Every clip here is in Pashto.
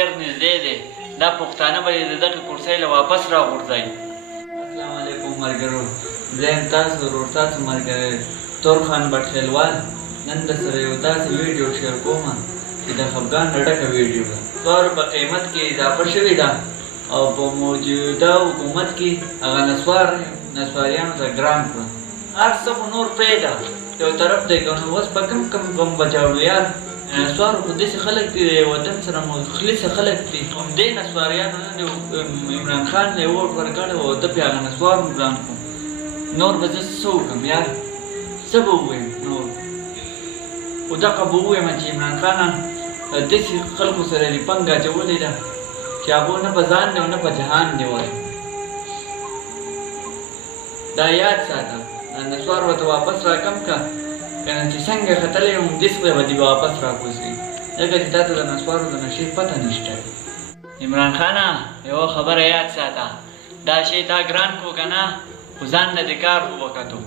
ډېر نږدې دی دا پښتانه به یې د دغې کرسۍ له واپس راغورځوي. السلام علیکم ملګرو، زه یم تاسو ورور تاسو ملګری تورخان بټخیلوال. نن درسره یو داسې ویډیو شیر کوم چې د خفګان نه ډکه ویډیو ده. سوارو په قیمت کې اضافه شوې ده او په موجوده حکومت کې هغه نسواریانو ته ګران کړه. هر څه خو نور پرېږده، یو طرف دی که نو اوس به کم غم بچاوړو یار. نسوارو خو داسې خلک دي د وطن سره مخلصه خلک دي. همدې نسواریانو نن عمران خان له یې ووټ ورکړی و او ده پې هغه نسوار هم ګران کړو. نور به زه څه وکړم یار، څه به ووایم نور؟ خو دغه به ووایم چې عمران خانه داسې خلکو سره دې پنګه اچولې ده چې هغو نه په ځان دی او نه په جهان دی وایي. دا یاد ساته، نسوار ورته واپس راکم که کنه چې څنګه ختلی یم همداسې به دې واپس راکوځوي، ځکه چې تا ته د نسوارو د نشې پته نشته. عمران خانه یوه خبره یاد ساته، دا شی تا ګران کړو که نه خو ځان نه دې کار وکتو.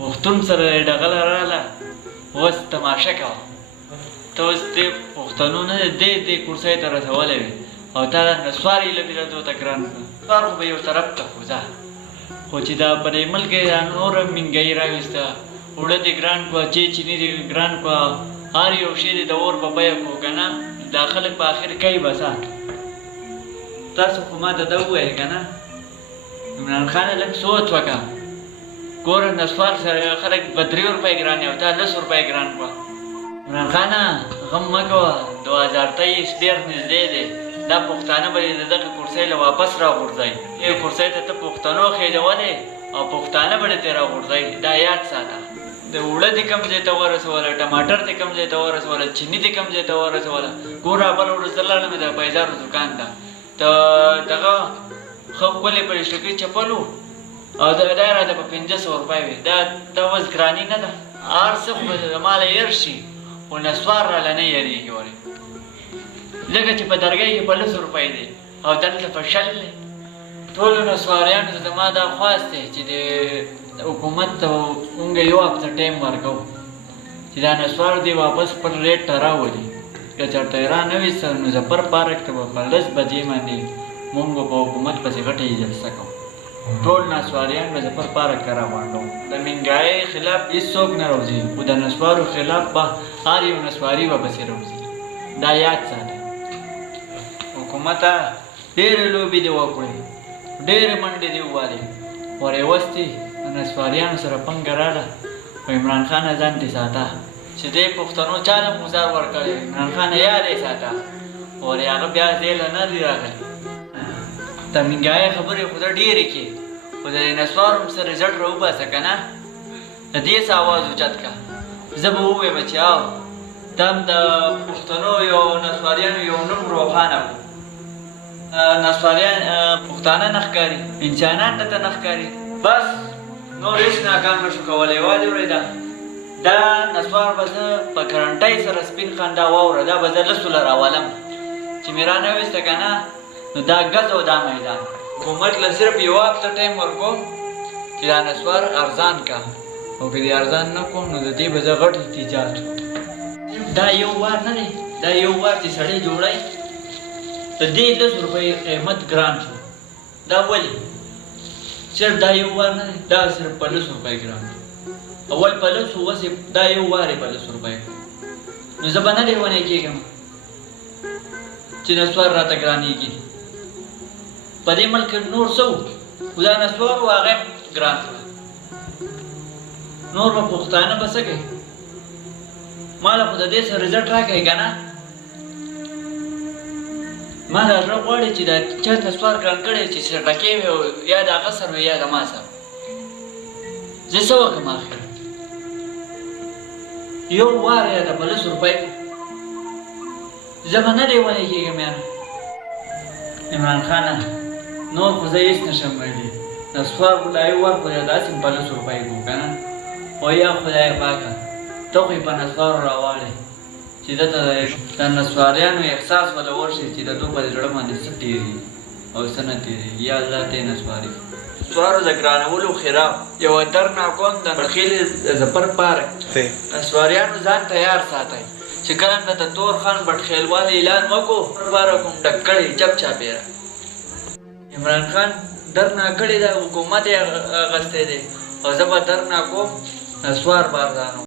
پښتون سره یې ډغله راغله، اوس تماشه کوه. ته اوس دې پښتنو نه دې کرسۍ ته رسولی وې او تا نسوار یې له بېلېدو ته ګران کړه. نسوار خو به یو طرف ته خو ځه، خو چې دا په دې ملک یې دا نوره مهنګایي راویسته، اوړه دې ګران کړه، چیني دې ګران کړه، هر یو شی دې د اور په بیه کړو که نه، دا خلک په آخر کوي به څه؟ تاسو خو ما ته ده ووایئ که نه عمران خانه لږ سوچ وکړه. ګوره نسوار سره خلک به 3 روپۍ ګران او تا 10 روپۍ ګران کړه. عمران خانه غم مه کوه، 2023 ډېر نږدې دی، دا پښتانه به یې د دغې کرسۍ له واپس راغورځوي. دې کرسۍ ته ته پښتنو خېژولې او پښتانه به دې ترې راغورځوي، دا یاد ساته. د اوړه دې کوم ځای ته ورسوله، ټماټر دې کوم ځای ته ورسوله، چیني دې کوم ځای ته ورسوله. ګوره بله ورځ زه لاړم د پیزارو دوکان ته، ته دغه ښه ښکلې پرېشتکۍ چپل و او دا یې راته په 500 روپۍ وې. دا اوس ګراني نه ده، هر څه خو به زما له هېر شي خو نسوار راله نه هېرېږي. ولې ځکه چې په درګۍ کې په 10 روپۍ دی او دلته په 10 دی. ټولو نسواریانو ته زما دا خواست دی چې د حکومت ته مونږ یو هفته ټایم ورکوو چې دا نسوار دی واپس خپل ریټ ته راولي. که چېرته یې را نه ویسته نو ظفر پارک ته به په 10 بجې باندې مونږ به په حکومت پسې غټې جلسه کوو. ټول نسواریان به ظفر پارک ته راغونډوو. د مهنګایۍ خلاف هېڅوک نه روځي، خو د نسوارو خلاف به هر یو نسواري به پسې روځي. دا یاد ساته. حکومته ډېرې لوبې دې وکړې، ډېرې منډې دې ووالې، ور یې وستې د نسواریانو سره پنګه راغله. خو عمران خانه ځان دې ساته چې دې پښتنو چا له ګزار ورکړی. عمران خانه یاد یې ساته، ور یې هغه بیا دې له نه دي راغلی. د مهنګایۍ خبرې خو ده ډېرې کې، خو د نسوارو هم سره زړ راوباسه که نه، د دې څه اواز اوچت که. زه به ووایم چې او دا هم د پښتنو یو نسواریانو یو نوم روښانه کړو. نسواریان پښتانه نه ښکاري، انسانان درته نه ښکاري، بس نور هېڅ ناکام نه شو کولی. ولې وریده دا نسوار به زه په ګرنټۍ سره سپین خندا واوره، دا به زه 10 له راولم چې مې را نه ویسته که نه نو دا ګز او دا میدان. حکومت له صرف یو هفته ټایم ورکوم چې دا نسوار ارزان که، او که دې ارزان نه کړو نو د دې به زه غټ احتجاج کړم. دا یو وار نه دی، دا یو وار چې سړی جوړی د دې 10 روپۍ قیمت ګران شو. دا ولې صرف دا یو وار نه دی، دا صرف په 10 روپۍ ګران شو. اول په 10 اوس دا یو وار یې په 10 روپۍ کړو. نو زه به نه لیونی کېږم چې نسوار راته ګرانېږي. په دې ملک نور څه و، خو دا نسوار و هغه ګران کړه. نور به پښتانه به څه کوي؟ ما له خو د دې سره رزلټ راکوي که نه. ما دا زړه غواړي چې دا چا نسوار ګران کړی چې سرټکې وي او یا د هغه سره وي یا د ما سره. زه څه وکړم آخر؟ یو وار یې د په 10 روپۍ زه به نه لیونی کېږم یاره. عمران خانه نور خو زه هېڅ نشم ویلی، نسوار خو لا یو وار خو یا داسې په 10 روپۍ کړو که نه. خو یا خدای پاکه ته خو یې په نسوارو راواړې چې ده ته د نسواریانو احساس وله ورشي چې د دوی په زړه باندې څه تېرېږي او څه نه تېرېږي. یا الله ته یې نسواري نسوارو د ګرانولو خراب یو دردناک وم د خیل ظفر پارک. نسواریانو ځان تیار ساتئ چې کله درته تور خان بټخیلوال اعلان وکړو باره کوم ډک کړی چپ چاپېره عمران خان درنا کړې ده حکومت یې اغستی دی او زه به درنا کوم نسوار بارزانو